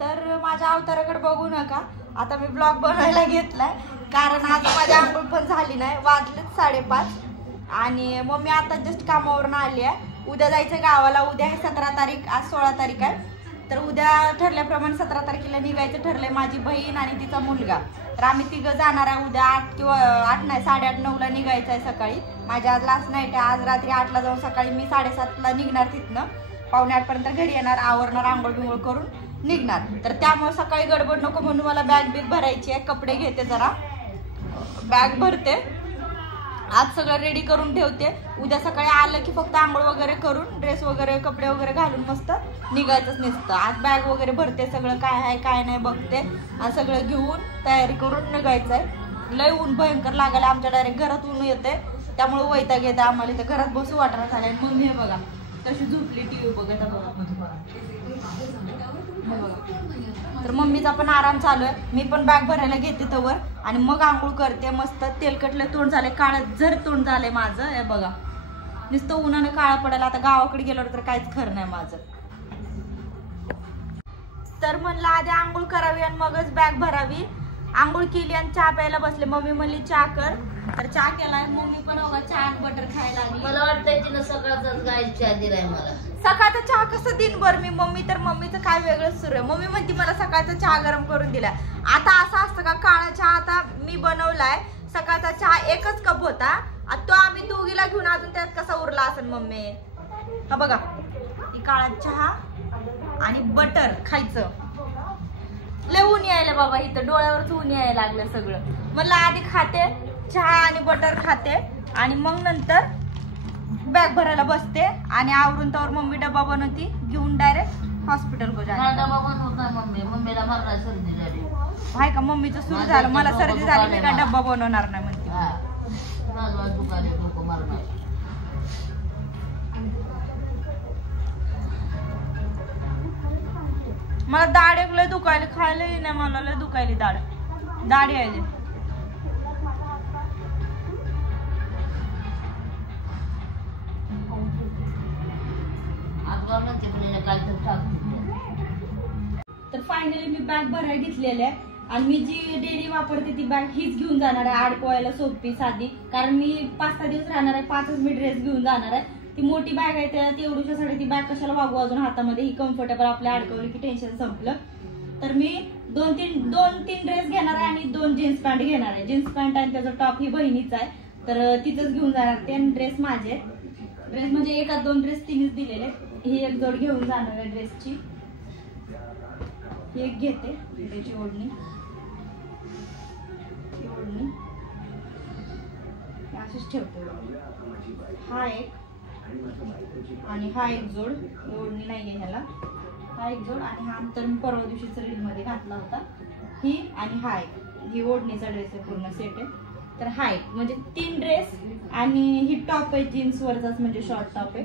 तर माझ्या अवताराकडे बघू नका, आता मी ब्लॉग बनवायला घेतलाय कारण आज माझी आंघोळ पण झाली नाही, वाजलेत 5:30 आणि मम्मी आता जस्ट कामावरून आली आहे। उद्या जायचं गावाला, उद्या आहे 17 तारीख, आज 16 तारीख आहे, तर उद्या ठरल्याप्रमाणे 17 तारखेला निघायचं ठरलंय। माझी बहीण आणि तिचा मुलगा, तर आम्ही तिघं जाणार आहे उद्या 8 किंवा 8 नाही 8:30 9ला निघायचं आहे सकाळी। माझी आज लास्ट नाईट आहे, आज रात्री 8ला जाऊन सकाळी मी 7:30ला निघणार तिथनं, 7:45पर्यंत घरी येणार, आवरणार, आंघोळ बिंघोळ करून निघणार। तर त्यामुळे सकाळी गडबड नको म्हणून मला बॅग बिग भरायची आहे, कपडे घेते, जरा बॅग भरते, आज सगळं रेडी करून ठेवते। उद्या सकाळी आलं की फक्त आंघोळ वगैरे करून ड्रेस वगैरे कपडे वगैरे घालून मस्त निघायचंच नसतं। आज बॅग वगैरे भरते, सगळं काय आहे काय नाही बघते आणि सगळं घेऊन तयारी करून निघायचं आहे। लय ऊन भयंकर लागायला, आमच्या डायरेक्ट घरात ऊन येते, त्यामुळे वैताग येते आम्हाला, इथं घरात बसू वाटणार झालंय। मग हे बघा तशी झोपली टीव्ही बघत तर मम्मीचा पण आराम चालू आहे। मी पण बॅग भरायला घेते तवर आणि मग आंघोळ करते, मस्त तेलकटले तोंड झाले, काळं जर तोंड झालंय माझं, हे बघा नुसतं उन्हाने काळा पडायला। आता गावाकडे गेल्यावर तर काहीच खरं नाही माझं, तर म्हणलं आधी आंघोळ करावी आणि मगच बॅग भरावी। आंघोळ केली आणि चहा प्यायला बसले, मम्मी म्हणली चहा कर, तर चहा केलाय। मम्मी पण बघा चहा आणि बटर खायला लागली। मला वाटतंय तिनं सकाळचाच गायची चहा दिलाय मला। सकाळचा चहा कसं दिनभर मी मम्मी, तर मम्मीचं काय वेगळंच सुरू आहे। मम्मी म्हणती मला सकाळचा चहा गरम करून दिला। आता असं असतं का, काळा चहा आता मी बनवलाय, सकाळचा चहा 1च कप होता, तो आम्ही दोघीला घेऊन अजून त्यात कसा उरला असेल मम्मी। हा बघा ही काळा चहा आणि बटर खायचं। लय ऊन यायला बाबा, इथं डोळ्यावरच ऊन यायला लागलं सगळं। म्हणलं आधी खाते चहा आणि बटर खाते आणि मग नंतर बॅग भरायला बसते आणि आवरून तर मम्मी डबा बनवती, घेऊन डायरेक्ट हॉस्पिटल को जाते। डबा बनवत नाही मम्मी, मम्मीला मला सर्दी झाली हाय का, मम्मीचं सुरू झालं, मला सर्दी झाली मी काय डब्बा बनवणार नाही म्हणते। माझं दुकाने डोकं मारणार। मला दाढ एक लय दुखायली, खायला नाही मला लय दुखायली दाढ, दाढ यायली। तर फायनली मी बॅग भरायला घेतलेली आहे आणि मी जी डेली वापरते ती बॅग हीच घेऊन जाणार आहे, अडकवायला सोपी साधी, कारण मी 5-6 दिवस राहणार आहे, 5च मी ड्रेस घेऊन जाणार आहे। ती मोठी बॅग आहे त्याला तेवढ्यासाठी ती बॅग कशाला वागू अजून हातामध्ये, ही कम्फर्टेबल आपल्या अडकवली की टेन्शन संपलं। तर मी 2-3 ड्रेस घेणार आहे आणि 2 जीन्स पॅन्ट घेणार आहे। जीन्स पॅन्ट आणि त्याचा टॉप ही बहिणीचा आहे, तर तिथंच घेऊन जाणार ते, आणि ड्रेस माझे, ड्रेस म्हणजे 1-2 ड्रेस तिनेच दिलेले, ही एक जोड घेऊन जाणार आहे ड्रेसची, ही एक घेते त्याची ओढणी, अशीच ठेवते। हा एक आणि हा एक जोड, ओढणी नाहीये ह्याला, हा एक जोड आणि हा तर मी परवा दिवशीच रील मध्ये घातला होता, ही आणि हा एक, ही ओढणीचा ड्रेस आहे, पूर्ण सेट आहे। तर हा एक म्हणजे 3 ड्रेस आणि ही टॉप आहे जीन्स वरचाच, म्हणजे शॉर्ट टॉप आहे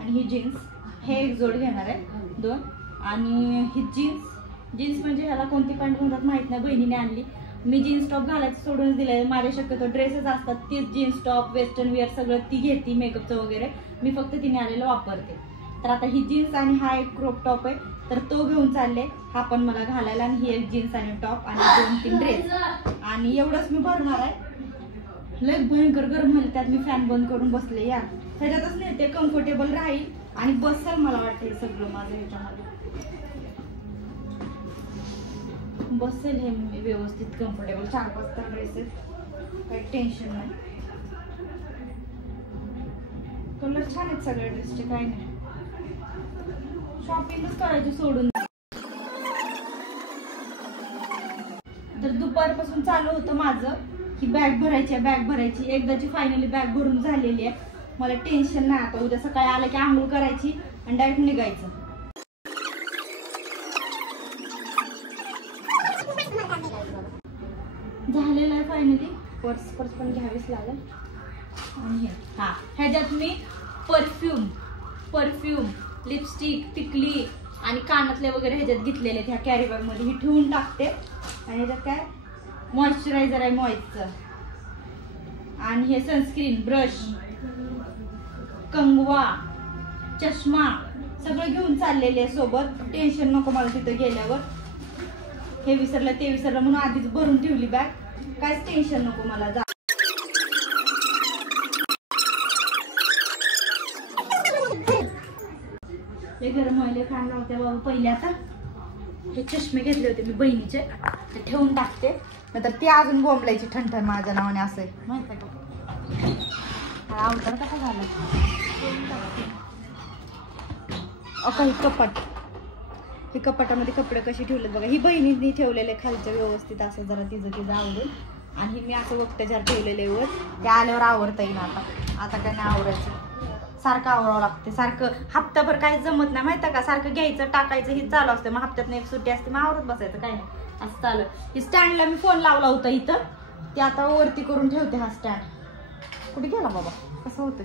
आणि ही जीन्स, हे एक जोड घेणार आहे 2, आणि ही जीन्स म्हणजे ह्याला कोणती पॅन्ट म्हणतात माहित नाही, बहिणीने आणली, मी जीन्स टॉप घालायचं सोडून दिलंय, माझ्या शक्यतो ड्रेसेस असतात तीच जीन्स टॉप वेस्टर्न वेअर सगळं ती घेते, मेकअपचं वगैरे मी फक्त तिने आलेलं वापरते। तर आता ही जीन्स आणि हा एक क्रॉप टॉप आहे, तर तो घेऊन चालले, हा पण मला घालायला, आणि ही एक जीन्स आणि टॉप आणि 2-3 ड्रेस, आणि एवढंच मी भरणार आहे। लय भयंकर गरम झाले, त्यात मी फॅन बंद करून बसले यार, ह्याच्यातच नाही ते कम्फर्टेबल राहील आणि बसेल मला वाटतं हे सगळं माझं ह्याच्यामध्ये बसेल, हे व्यवस्थित कम्फर्टेबल 4-5 ड्रेसेस, काही टेन्शन नाही, कलर छान आहेत सगळ्या ड्रेसचे, काही नाही, शॉपिंगच करायची सोडून। तर दुपारपासून चालू होतं माझं की बॅग भरायची, एकदाची फायनली बॅग भरून झालेली आहे, मला टेन्शन नाही आता। उद्या सकाळी आलं की आंघोळ करायची आणि डायरेक्ट निघायचं। झालेलं आहे फायनली, पर्स पण घ्यावीच लागेल, आणि ह्याच्यात मी परफ्यूम लिपस्टिक टिकली आणि कानातले वगैरे ह्याच्यात घेतलेले आहेत, ह्या कॅरी बॅग मध्ये ही ठेवून टाकते। आणि ह्याच्यात काय मॉइश्चरायझर आहे मॉइश्चर, आणि हे सनस्क्रीन, ब्रश, कंगवा, चष्मा सगळं घेऊन चाललेले सोबत, टेन्शन नको मला तिथे गेल्यावर। हे विसरलं ते विसरलं म्हणून आधीच भरून ठेवली बॅग. काहीच टेन्शन नको मला. जा ते गरम व्हायला फॅन लावते बाबा. पहिले आता हे चष्मे घेतले होते मी बहिणीचे, ते ठेवून टाकते, नंतर ती अजून बोंबलायची ठणठण माझ्या नावाने. असं आहे माहित आहे का? आवडतं कसं झालं. काही कपाट, हे कपाटामध्ये कपडे कसे ठेवलेत बघा. ही बहिणींनी ठेवलेले खालचं व्यवस्थित असं जरा तिचं आवडून, आणि मी असं वक्त्याच्यावर ठेवलेले वर. ते आल्यावर आवरता येईल. आता काय नाही आवरायचं, सारखं आवरावं लागते. सारखं हप्ताभर काहीच जमत नाही माहिती का. सारखं घ्यायचं टाकायचं हे चालू असतं. मग हप्त्यातनं एक सुट्टी असते, मग आवरत बसायचं काय नाही, असं चालू. ही स्टँडला मी फोन लावला होता इथं, ते आता वरती करून ठेवते. हा स्टँड कुठे गेला बाबा, कसं होतं.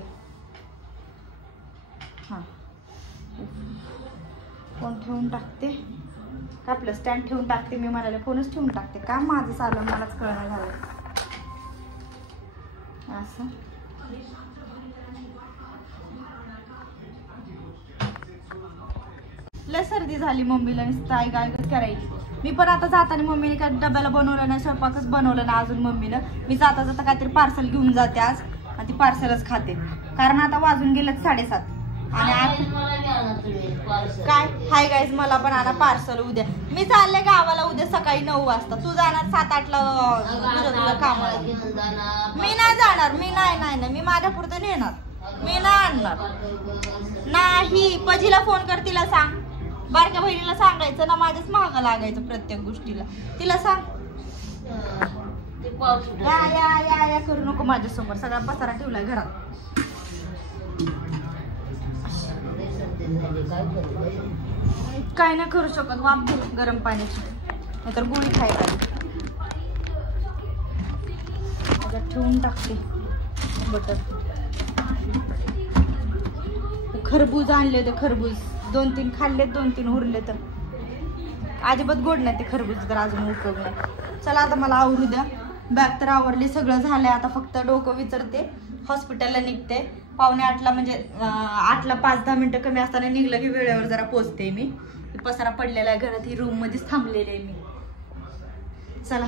हां फोन ठेवून टाकते, आपलं स्टँड ठेवून टाकते. मी म्हणाले फोनच ठेवून टाकते, का माझं चालू मलाच कळणार झालं. असं लय सर्दी झाली मम्मीला, नुसतं गायगच करायची. मी पण आता जाताना मम्मीने काय डब्याला बनवलं नाही, स्वयंपाकच बनवलं नाही अजून मम्मीनं. मी जाता जाता काहीतरी पार्सल घेऊन जाते आज, आणि ती पार्सलच खाते. कारण आता वाजून गेलेत 7:30. आणि काय हाय गाईज, मला पण आणा पार्सल उद्या. मी चालले गावाला उद्या सकाळी 9 वाजता. तू जाणार 7-8ला तुझं कामाला. मी नाही जाणार, मी नाही मी माझ्या पुरतं नेणार, मी नाही आणणार नाही. पजीला फोन कर, तिला सांग. बारक्या बहिणीला सांगायचं ना, माझ्याच महागा लागायचं प्रत्येक गोष्टीला. तिला सांग या करू नको माझ्यासमोर. सगळा पसारा ठेवलाय घरात. काय नाही करू शकत, वाफ घे गरम पाण्याची, नाहीतर गोळी खायला. ठेवून टाकते बटर. खरबूज आणले होते, खरबूज 2-3 खाल्लेत, 2-3 उरले. तर अजिबात गोड नाही ते खरबूज, तर अजून उपयोग नाही. चला आता मला आवरू द्या. बॅग तर आवरली, सगळं झालंय. आता फक्त डोकं विचारते, हॉस्पिटलला निघते 7:45ला. म्हणजे 8ला 5-10 मिनिटं कमी असताना निघलं की वेळेवर जरा पोचते मी. पसारा पडलेला आहे घरात, ही रूम मध्येच थांबलेले आहे मी. चला